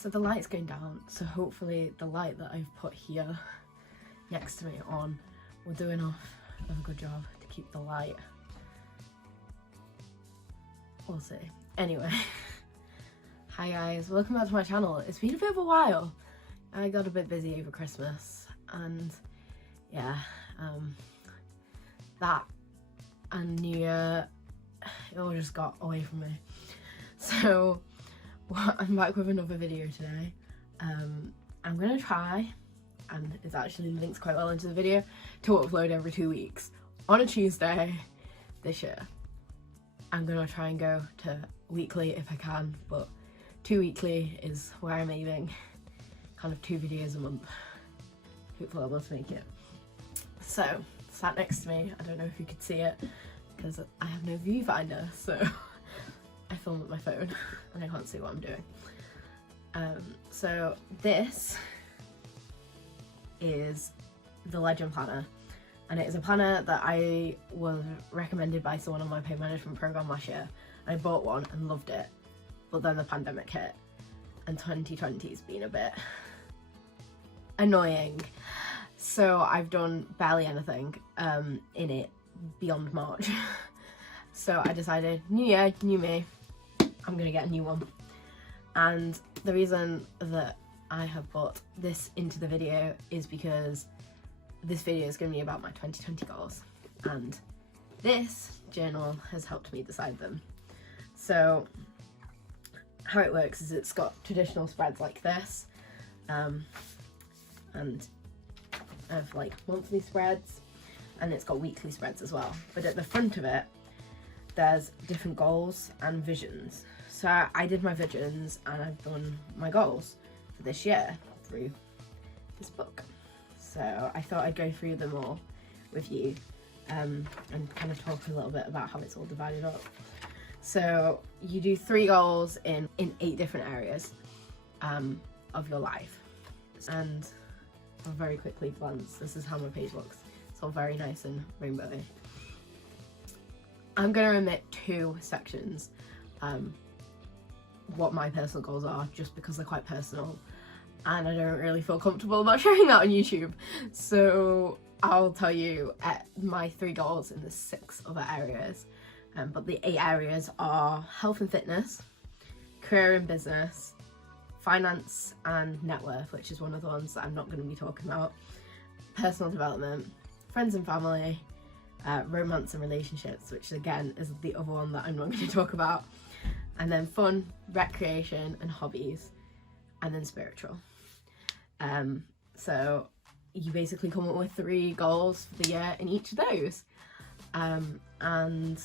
So the light's going down, so hopefully the light that I've put here next to me on will do enough of a good job to keep the light. We'll see. Anyway, hi guys, welcome back to my channel. It's been a bit of a while. I got a bit busy over Christmas and yeah, that and New Year, it all just got away from me. So I'm back with another video today. I'm gonna try, and it's actually linked quite well into the video, to upload every 2 weeks on a Tuesday this year. I'm gonna try and go to weekly if I can, but 2 weekly is where I'm aiming, kind of 2 videos a month. Hopefully I'll be able to make it. So, sat next to me, I don't know if you could see it, because I have no viewfinder, so I film with my phone and I can't see what I'm doing. So this is the Legend Planner, and it is a planner that I was recommended by someone on my paid management program last year. I bought one and loved it, but then the pandemic hit and 2020's been a bit annoying. So I've done barely anything in it beyond March. So I decided, new year, new me, I'm gonna get a new one. And the reason that I have brought this into the video is because this video is going to be about my 2020 goals, and this journal has helped me decide them. So how it works is it's got traditional spreads like this, and of like monthly spreads, and it's got weekly spreads as well. But at the front of it, there's different goals and visions. So I did my visions and I've done my goals for this year through this book. So I thought I'd go through them all with you and kind of talk a little bit about how it's all divided up. So you do 3 goals in 8 different areas of your life. And I'll very quickly glance. This is how my page looks. It's all very nice and rainbowy. I'm going to omit 2 sections. What my personal goals are, just because they're quite personal and I don't really feel comfortable about sharing that on YouTube. So I'll tell you my 3 goals in the 6 other areas, but the 8 areas are health and fitness, career and business, finance and net worth, which is one of the ones that I'm not going to be talking about, personal development, friends and family, romance and relationships, which again is the other one that I'm not going to talk about, and then fun, recreation and hobbies, and then spiritual. So you basically come up with 3 goals for the year in each of those. And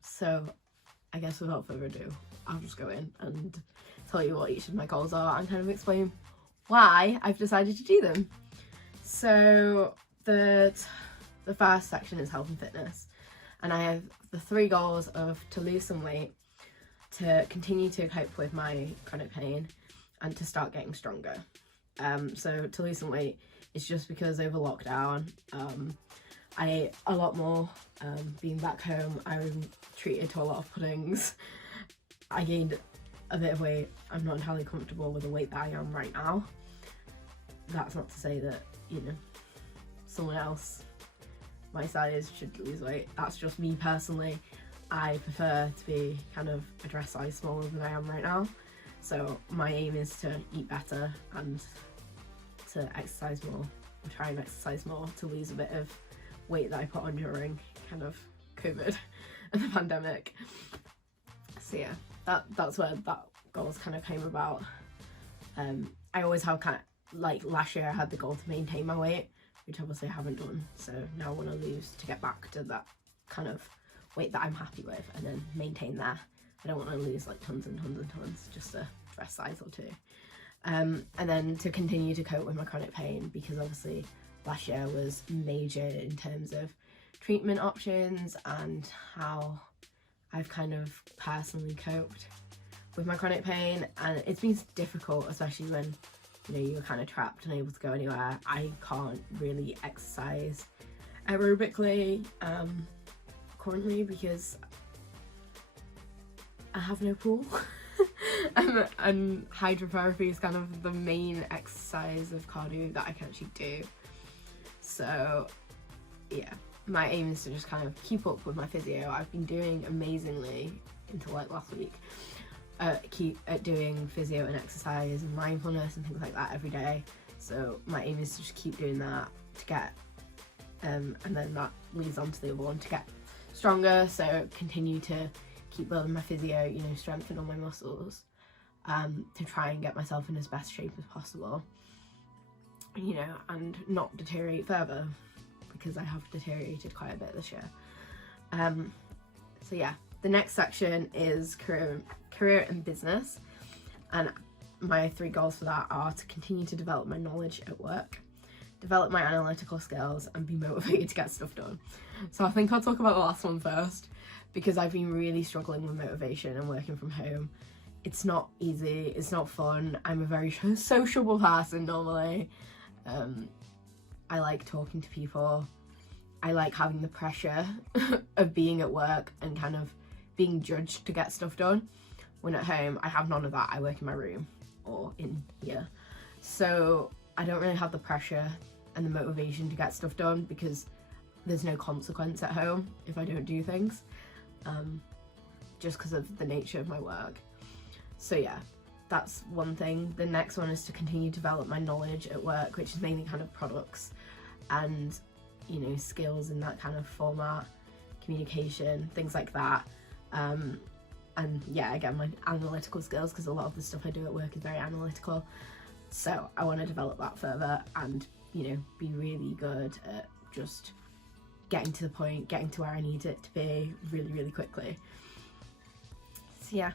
so I guess without further ado, I'll just go in and tell you what each of my goals are and kind of explain why I've decided to do them. So the first section is health and fitness, and I have the 3 goals of to lose some weight, to continue to cope with my chronic pain, and to start getting stronger. So to lose some weight is just because over lockdown I ate a lot more. Being back home, I was treated to a lot of puddings. I gained a bit of weight. I'm not entirely comfortable with the weight that I am right now. That's not to say that, you know, someone else my size should lose weight. That's just me personally. I prefer to be kind of a dress size smaller than I am right now. So my aim is to eat better and to exercise more, or try and exercise more to lose a bit of weight that I put on during kind of COVID and the pandemic. So yeah, that's where that goals kind of came about. I always have kind of, like last year I had the goal to maintain my weight, which obviously I haven't done. So now I want to lose to get back to that kind of weight that I'm happy with, and then maintain that. I don't want to lose like tons and tons and tons, just a dress size or 2. And then to continue to cope with my chronic pain, because obviously last year was major in terms of treatment options and how I've kind of personally coped with my chronic pain. And it's been difficult, especially when, you know, you're kind of trapped and able to go anywhere. I can't really exercise aerobically currently because I have no pool. And hydrotherapy is kind of the main exercise of cardio that I can actually do. So yeah, my aim is to just kind of keep up with my physio. I've been doing amazingly until like last week. Keep doing physio and exercise and mindfulness and things like that every day. So my aim is to just keep doing that to get, and then that leads on to the other one, to get stronger. So continue to keep building my physio, you know, strengthen all my muscles, to try and get myself in as best shape as possible, you know, and not deteriorate further, because I have deteriorated quite a bit this year. So yeah, the next section is career and business, and my 3 goals for that are to continue to develop my knowledge at work, develop my analytical skills, and be motivated to get stuff done. So I think I'll talk about the last one first, because I've been really struggling with motivation and working from home. It's not easy, it's not fun. I'm a very sociable person normally. I like talking to people. I like having the pressure of being at work and kind of being judged to get stuff done. When at home, I have none of that. I work in my room or in here. So I don't really have the pressure and the motivation to get stuff done, because there's no consequence at home if I don't do things, just because of the nature of my work. So yeah, that's one thing. The next one is to continue to develop my knowledge at work, which is mainly kind of products and, you know, skills in that kind of format, communication, things like that. And yeah, again, my analytical skills, because a lot of the stuff I do at work is very analytical. So I want to develop that further and, you know, be really good at just getting to the point, getting to where I need it to be really, really quickly. So yeah.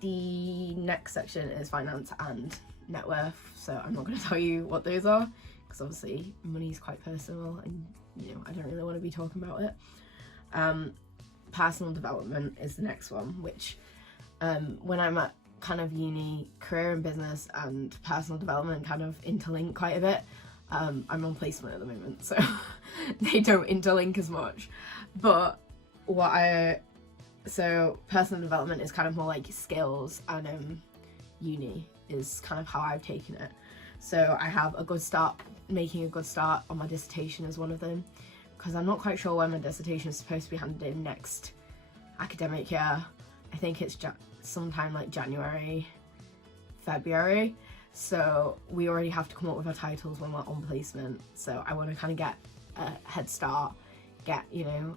The next section is finance and net worth. So I'm not going to tell you what those are, because obviously money is quite personal and, you know, I don't really want to be talking about it. Personal development is the next one, which when I'm at kind of uni, career and business and personal development kind of interlink quite a bit. I'm on placement at the moment, so they don't interlink as much. But so personal development is kind of more like skills, and uni is kind of how I've taken it. So I have a good start, making a good start on my dissertation as one of them, because I'm not quite sure when my dissertation is supposed to be handed in next academic year. I think it's sometime like January, February. So we already have to come up with our titles when we're on placement. So I want to kind of get a head start, get, you know,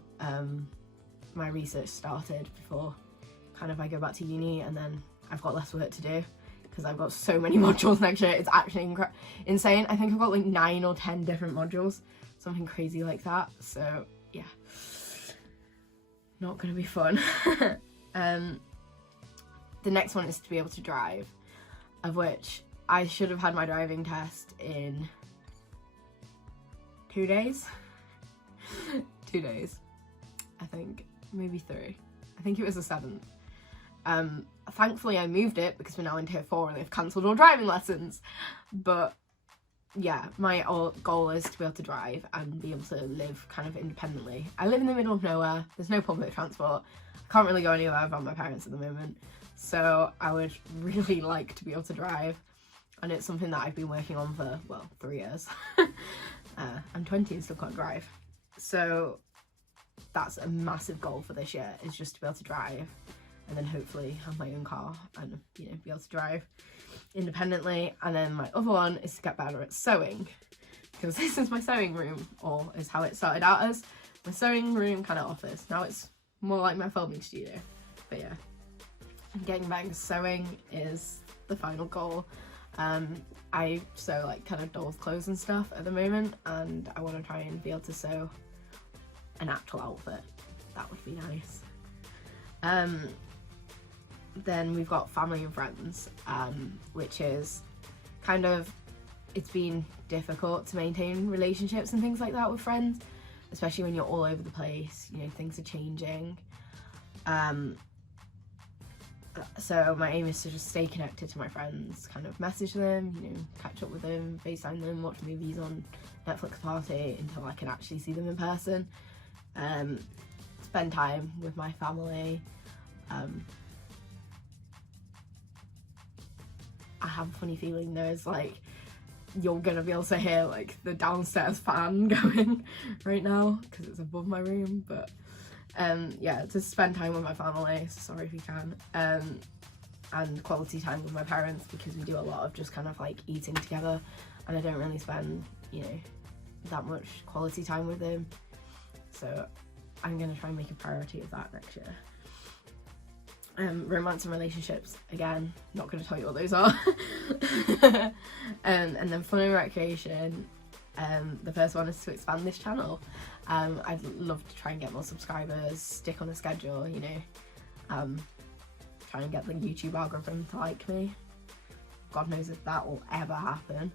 my research started before kind of I go back to uni, and then I've got less work to do because I've got so many modules next year. It's actually insane. I think I've got like 9 or 10 different modules, something crazy like that. So yeah, not gonna be fun. The next one is to be able to drive, of which I should have had my driving test in 2 days. 2 days, I think, maybe 3. I think it was the 7th. Thankfully I moved it because we're now in tier 4 and they've cancelled all driving lessons. But yeah, my goal is to be able to drive and be able to live kind of independently. I live in the middle of nowhere, there's no public transport, I can't really go anywhere without my parents at the moment, so I would really like to be able to drive, and it's something that I've been working on for, well, 3 years. I'm 20 and still can't drive, so that's a massive goal for this year, is just to be able to drive, and then hopefully have my own car and, you know, be able to drive independently. And then my other one is to get better at sewing, because this is my sewing room, or is how it started out as, my sewing room kind of office. Now it's more like my filming studio. But yeah, getting back into sewing is the final goal. I sew like kind of dolls' clothes and stuff at the moment, and I want to try and be able to sew an actual outfit. That would be nice. Then we've got family and friends, which is kind of, it's been difficult to maintain relationships and things like that with friends, especially when you're all over the place, you know, things are changing. So my aim is to just stay connected to my friends, kind of message them, you know, catch up with them, FaceTime them, watch movies on Netflix party until I can actually see them in person, spend time with my family, I have a funny feeling there's like, you're gonna be able to hear like the downstairs fan going right now because it's above my room. But yeah, to spend time with my family, sorry if you can, and quality time with my parents, because we do a lot of just kind of like eating together, and I don't really spend, you know, that much quality time with them. So I'm gonna try and make a priority of that next year. Romance and relationships, again, not going to tell you what those are. And then fun and recreation, the first one is to expand this channel. I'd love to try and get more subscribers, stick on a schedule, you know, try and get the YouTube algorithm to like me. God knows if that will ever happen.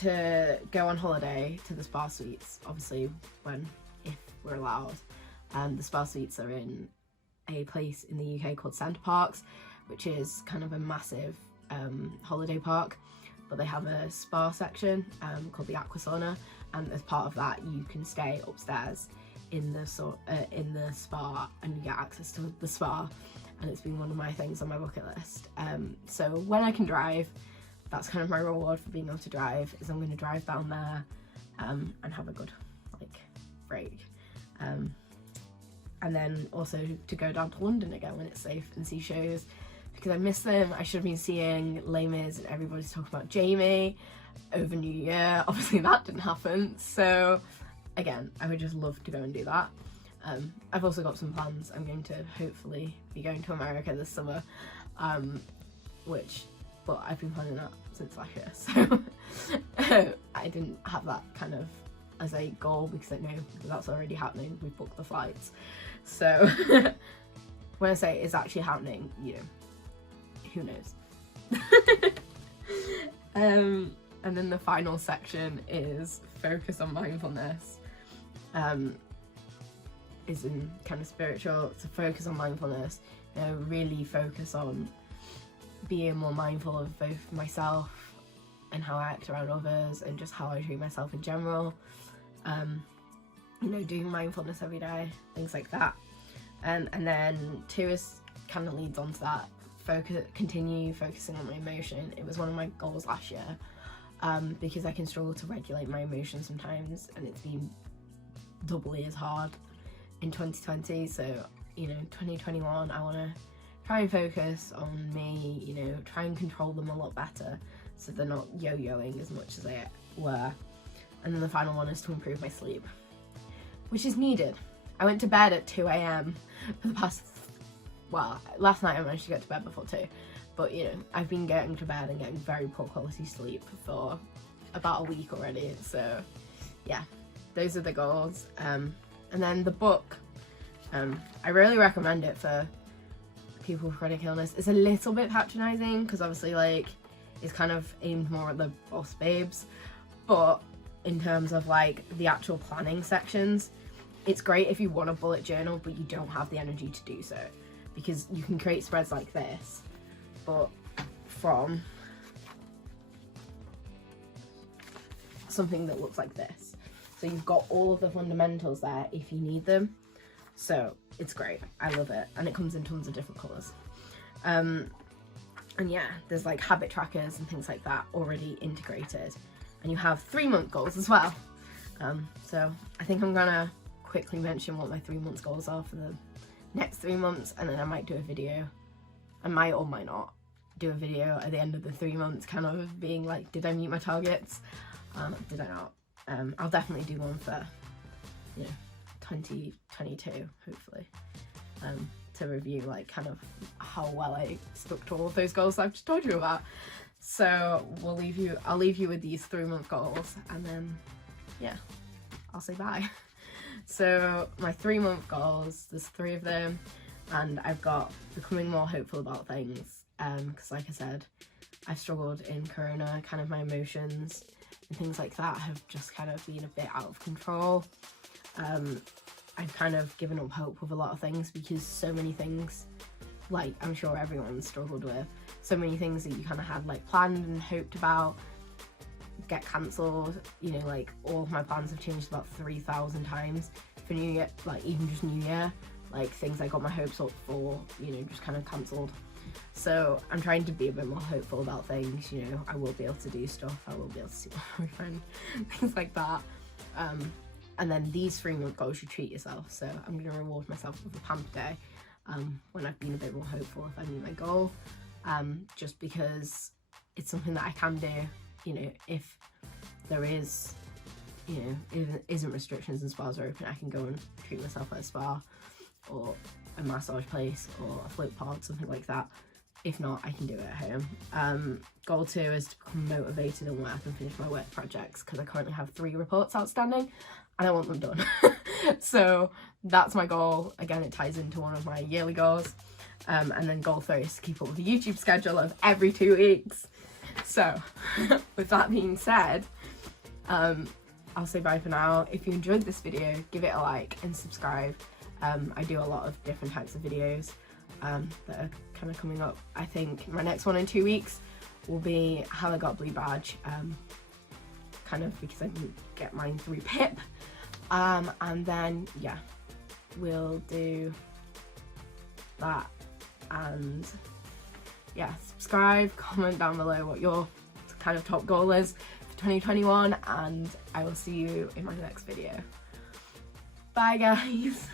To go on holiday to the spa suites, obviously if we're allowed. The spa suites are in a place in the UK called Centre Parks, which is kind of a massive holiday park, but they have a spa section called the Aqua Sauna, and as part of that you can stay upstairs in the spa and you get access to the spa, and it's been one of my things on my bucket list. So when I can drive, that's kind of my reward for being able to drive, is I'm going to drive down there and have a good like break. And then also to go down to London again when it's safe and see shows, because I miss them. I should have been seeing Les Mis and everybody's talking about Jamie over New Year. Obviously that didn't happen, so again, I would just love to go and do that. I've also got some plans. I'm going to hopefully be going to America this summer, but I've been planning that since last year, so I didn't have that kind of as a goal because I know that's already happening. We've booked the flights, so when I say it's actually happening, you know, who knows. And then the final section is focus on mindfulness. Is in kind of spiritual, to focus on mindfulness, you know, really focus on being more mindful of both myself and how I act around others and just how I treat myself in general. You know, doing mindfulness every day, things like that. And then 2 is kind of leads on to that. Continue focusing on my emotion. It was one of my goals last year, because I can struggle to regulate my emotions sometimes, and it's been doubly as hard in 2020. So, you know, 2021, I want to try and focus on me, you know, try and control them a lot better so they're not yo-yoing as much as they were. And then the final one is to improve my sleep, which is needed. I went to bed at 2 a.m. for the past, well, last night I managed to get to bed before 2, but you know, I've been getting to bed and getting very poor quality sleep for about a week already. So yeah, those are the goals. And then the book, I really recommend it for people with chronic illness. It's a little bit patronizing because obviously like it's kind of aimed more at the boss babes, but in terms of like the actual planning sections, it's great if you want a bullet journal but you don't have the energy to do so, because you can create spreads like this, but from something that looks like this. So you've got all of the fundamentals there if you need them. So it's great. I love it. And it comes in tons of different colours. And yeah, there's like habit trackers and things like that already integrated. And you have 3-month goals as well. So I think I'm gonna quickly mention what my 3-month goals are for the next 3 months, and then I might do a video. I might or might not do a video at the end of the 3 months, kind of being like, did I meet my targets? Did I not? I'll definitely do one for, you know, 2022, hopefully, to review like kind of how well I stuck to all of those goals I've just told you about. So I'll leave you with these 3-month goals, and then yeah, I'll say bye. So my 3-month goals, there's 3 of them, and I've got becoming more hopeful about things, because like I said, I've struggled in Corona. Kind of my emotions and things like that have just kind of been a bit out of control. I've kind of given up hope with a lot of things, because so many things, like I'm sure everyone's struggled with, so many things that you kind of had like planned and hoped about get cancelled. You know, like all of my plans have changed about 3,000 times for New Year, like even just New Year. like things I got my hopes up for, you know, just kind of cancelled. So I'm trying to be a bit more hopeful about things, you know, I will be able to do stuff, I will be able to see my boyfriend, things like that. And then these 3-month goals, you treat yourself. So I'm going to reward myself with a pamper day when I've been a bit more hopeful if I meet my goal, just because it's something that I can do, you know, if there is, you know, if there isn't restrictions and spas are open, I can go and treat myself at a spa or a massage place or a float pod, something like that. If not, I can do it at home. Goal 2 is to become motivated and work and finish my work projects, because I currently have 3 reports outstanding and I want them done. So that's my goal. Again, it ties into one of my yearly goals. And then goal 3 is to keep up with a YouTube schedule of every 2 weeks. So with that being said, I'll say bye for now. If you enjoyed this video, give it a like and subscribe. I do a lot of different types of videos that are kind of coming up. I think my next one in 2 weeks will be how I got Blue Badge, kind of because I didn't get mine through Pip. And then, yeah, we'll do that. And yeah, subscribe, comment down below what your kind of top goal is for 2021, and I will see you in my next video. Bye guys.